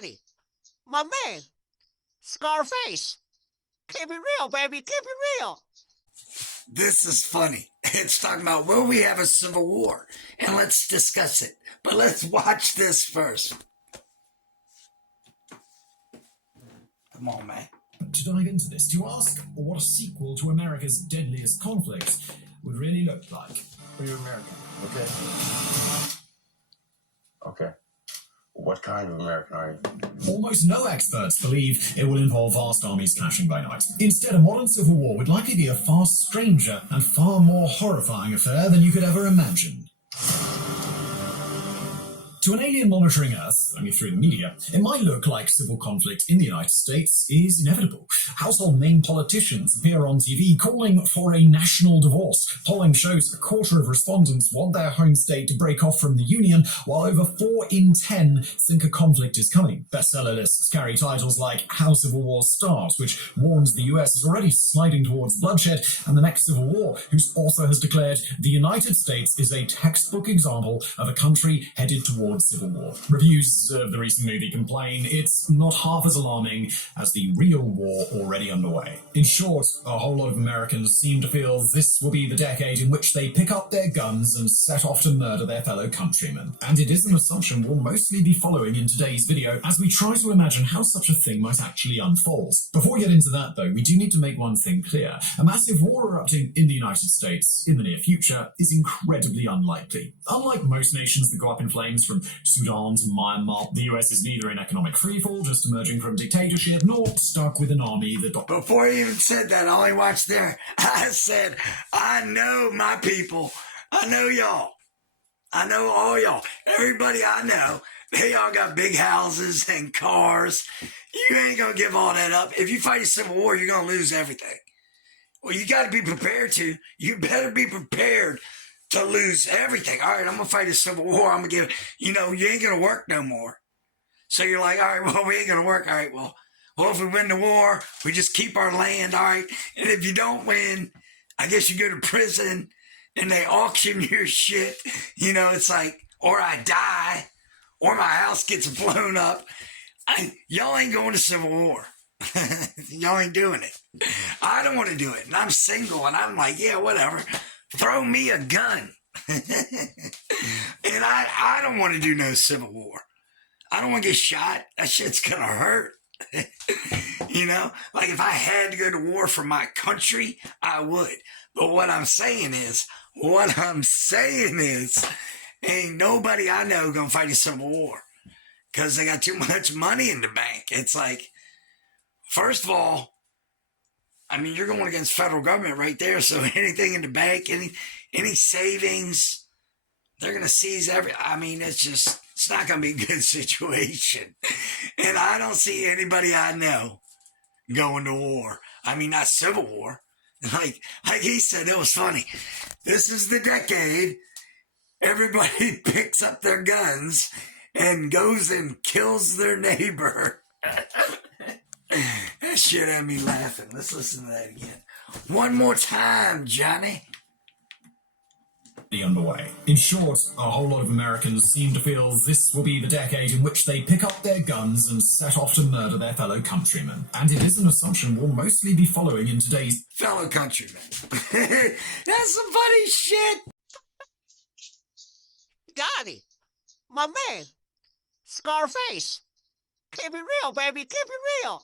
Gotti, my man, Scarface. Keep it real, baby. Keep it real. This is funny. It's talking about will we have a civil war? And let's discuss it. But let's watch this first. Come on, man. To dive into this, to ask what a sequel to America's deadliest conflict would really look like. Well, you're American, okay? Okay. What kind of American are you? Almost no experts believe it will involve vast armies clashing by night. Instead, a modern civil war would likely be a far stranger and far more horrifying affair than you could ever imagine. To an alien monitoring Earth, only through the media, it might look like civil conflict in the United States is inevitable. Household name politicians appear on TV calling for a national divorce. Polling shows a quarter of respondents want their home state to break off from the Union, while over 4 in 10 think a conflict is coming. Bestseller lists carry titles like How Civil Wars Start, which warns the US is already sliding towards bloodshed, and The Next Civil War, whose author has declared the United States is a textbook example of a country headed towards civil war. Reviews of the recent movie complain it's not half as alarming as the real war already underway. In short, a whole lot of Americans seem to feel this will be the decade in which they pick up their guns and set off to murder their fellow countrymen. And it is an assumption we'll mostly be following in today's video as we try to imagine how such a thing might actually unfold. Before we get into that though, we do need to make one thing clear. A massive war erupting in the United States in the near future is incredibly unlikely. Unlike most nations that go up in flames from Sudan to Myanmar, the US is neither in economic freefall, just emerging from dictatorship, nor stuck with an army that... Before he even said that, all he watched there, I said, I know my people. I know y'all. I know all y'all. Everybody I know, they all got big houses and cars. You ain't going to give all that up. If you fight a civil war, you're going to lose everything. Well, you got to be prepared to. You better be prepared to lose everything. All right, I'm going to fight a civil war. I'm going to give, you ain't going to work no more. So you're like, all right, well, we ain't going to work. All right, well, if we win the war, we just keep our land. All right. And if you don't win, I guess you go to prison and they auction your shit. It's like, or I die, or my house gets blown up. Y'all ain't going to civil war. Y'all ain't doing it. I don't want to do it. And I'm single and I'm like, yeah, whatever. Throw me a gun. And I don't want to do no civil war. I don't want to get shot. That shit's going to hurt. Like if I had to go to war for my country, I would. But what I'm saying is, ain't nobody I know going to fight a civil war because they got too much money in the bank. It's like, first of all, you're going against federal government right there. So anything in the bank, any savings, they're going to seize it's not going to be a good situation. And I don't see anybody I know going to war. Not civil war. Like he said, it was funny. This is the decade everybody picks up their guns and goes and kills their neighbor. That shit had me laughing. Let's listen to that again. One more time, Johnny. Underway. In short, a whole lot of Americans seem to feel this will be the decade in which they pick up their guns and set off to murder their fellow countrymen. And it is an assumption we'll mostly be following in today's... Fellow countrymen. That's some funny shit. Gotti, my man, Scarface. Keep it real, baby. Keep it real.